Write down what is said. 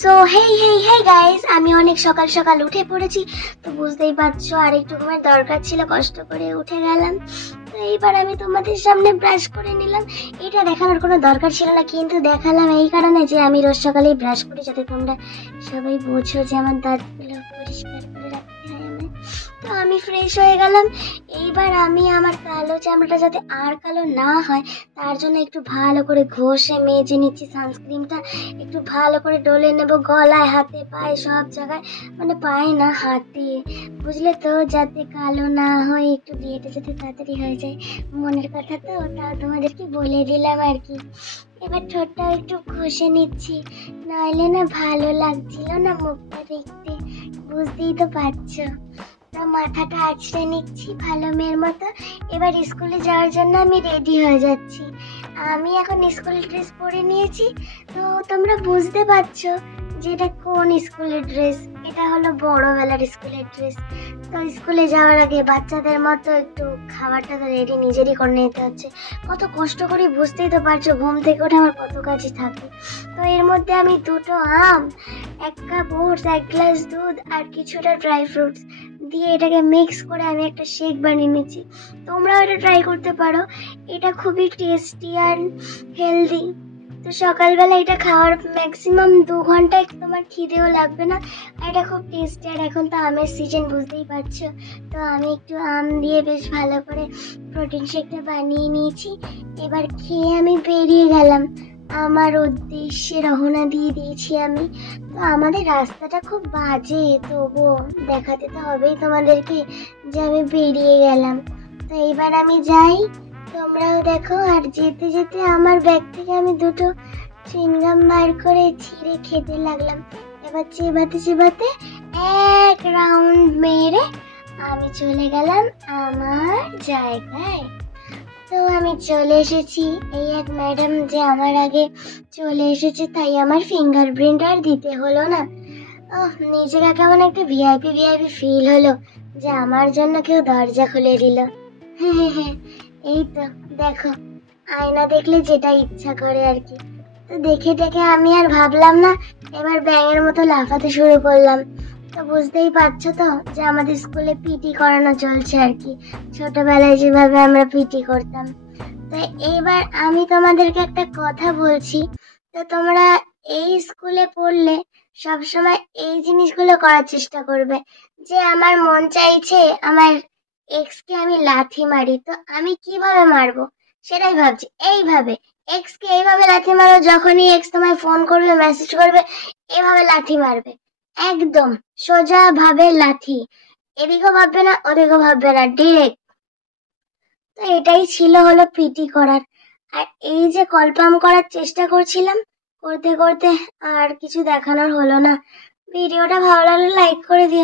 So hey হেই hey guys, আমি অনেক সকাল সকাল উঠে পড়েছি। তো বুঝতেই পারছো আর একটু ঘুমের দরকার ছিল, কষ্ট করে উঠে গেলাম। তো এইবার আমি তোমাদের সামনে ব্রাশ করে নিলাম। এটা দেখানোর কোনো দরকার ছিল না, কিন্তু দেখালাম এই কারণে যে আমি রোজ সকালেই ব্রাশ করি, যাতে তোমরা সবাই বোঝো যে আমার দাঁতগুলো পরিষ্কার করে রাখতে হয় আমায়। তো আমি ফ্রেশ হয়ে গেলাম। এইবার আমি আমার কালো চামড়াটা যাতে আর কালো না হয়, তার জন্য একটু ভালো করে ঘষে মেজে নিচ্ছি। সানস্ক্রিনটা একটু ভালো করে ডলে নেব গলায়, হাতে, পায়ে, সব জায়গায়। মানে পায়ে না, হাতে, বুঝলে তো, যাতে কালো না হয়, একটু বিয়েটা যাতে তাড়াতাড়ি হয়ে যায়। মনের কথা তো, ওটা তোমাদেরকে বলে দিলাম আর কি। এবার ঠোঁটটাও একটু ঘষে নিচ্ছি, নইলে না ভালো লাগছিল না মুখটা দেখতে, বুঝতেই তো পারছো। তো মাথাটা আঁচড়ে নিচ্ছি ভালো মেয়ের মতো। এবার স্কুলে যাওয়ার জন্য আমি রেডি হয়ে যাচ্ছি। আমি এখন স্কুল ড্রেস পরে নিয়েছি। তো তোমরা বুঝতে পারছো যে এটা কোন স্কুলের ড্রেস। এটা হলো বড়বেলার স্কুলের ড্রেস। তো স্কুলে যাওয়ার আগে বাচ্চাদের মতো একটু খাবারটা তো রেডি নিজেরই করে নিতে হচ্ছে। কত কষ্ট করি বুঝতেই তো পারছো, ঘুম থেকে উঠে আমার কত কাজই থাকে। তো এর মধ্যে আমি দুটো আম, এক কাপ ওটস, এক গ্লাস দুধ আর কিছুটা ড্রাই ফ্রুটস দিয়ে এটাকে মিক্স করে আমি একটা শেক বানিয়ে নিচ্ছি। তোমরাও এটা ট্রাই করতে পারো। এটা খুবই টেস্টি আর হেলদি। তো সকালবেলা এটা খাওয়ার ম্যাক্সিমাম 2 ঘন্টা তোমার খিদেও লাগবে না। আর এটা খুব টেস্টি। আর এখন তো আমের সিজন, বুঝতেই পারছো। তো আমি একটু আম দিয়ে বেশ ভালো করে প্রোটিন শেকটা বানিয়ে নিয়েছি। এবার খেয়ে আমি বেরিয়ে গেলাম। আমার উদ্দেশ্যে রওনা দিয়ে দিয়েছি আমি। তো আমাদের রাস্তাটা খুব বাজে, তবুও দেখাতে তো হবেই তোমাদেরকে যে আমি বেরিয়ে গেলাম। তো এইবার আমি যাই, তোমরাও দেখো। আর যেতে যেতে আমার ব্যাগ থেকে আমি দুটো চুইংগাম বার করে ছিঁড়ে খেতে লাগলাম। এবার চিবাতে চিবাতে এক রাউন্ড মেরে আমি চলে গেলাম আমার জায়গায়। তো আমি চলে এসেছি। এই এক ম্যাডাম যে আমার আগে চলে এসেছে, তাই আমার ফিঙ্গারপ্রিন্ট আর দিতে হলো না। নিজেকে কেমন একটা ভিআইপি ভিআইপি ফিল হলো যে আমার জন্য কেউ দরজা খুলে দিল। এই তো দেখো, আয়না দেখলে যেটা ইচ্ছা করে আর কি। তো দেখে দেখে আমি আর ভাবলাম না, এবার ব্যাঙের মতো লাফাতে শুরু করলাম। তো বুঝতেই পারছো তো যে আমাদের স্কুলে পিটি করানো চলছে আর কি, ছোটবেলায় যেভাবে আমরা পিটি করতাম। তো এইবার আমি তোমাদেরকে একটা কথা বলছি। তো তোমরা এই স্কুলে পড়লে সবসময় এই জিনিসগুলো করার চেষ্টা করবে। যে আমার মন চাইছে আমার এক্স কে আমি লাথি মারি, তো আমি কিভাবে মারবো সেটাই ভাবছি। এইভাবে এক্স কে এইভাবে লাথি মারো, যখনই এক্স তোমায় ফোন করবে, মেসেজ করবে, এভাবে লাথি মারবে। একদম সোজা ভাবে লাথি, এদিকেও ভাববে না ওদিকেও ভাববে না, ডিরেক্ট। তো এটাই ছিল হলো পিটি করার। আর এই যে কলপাম করার চেষ্টা করছিলাম, করতে করতে আর কিছু দেখানোর হলো না। ভিডিওটা ভালো লাগলে লাইক করে দিও।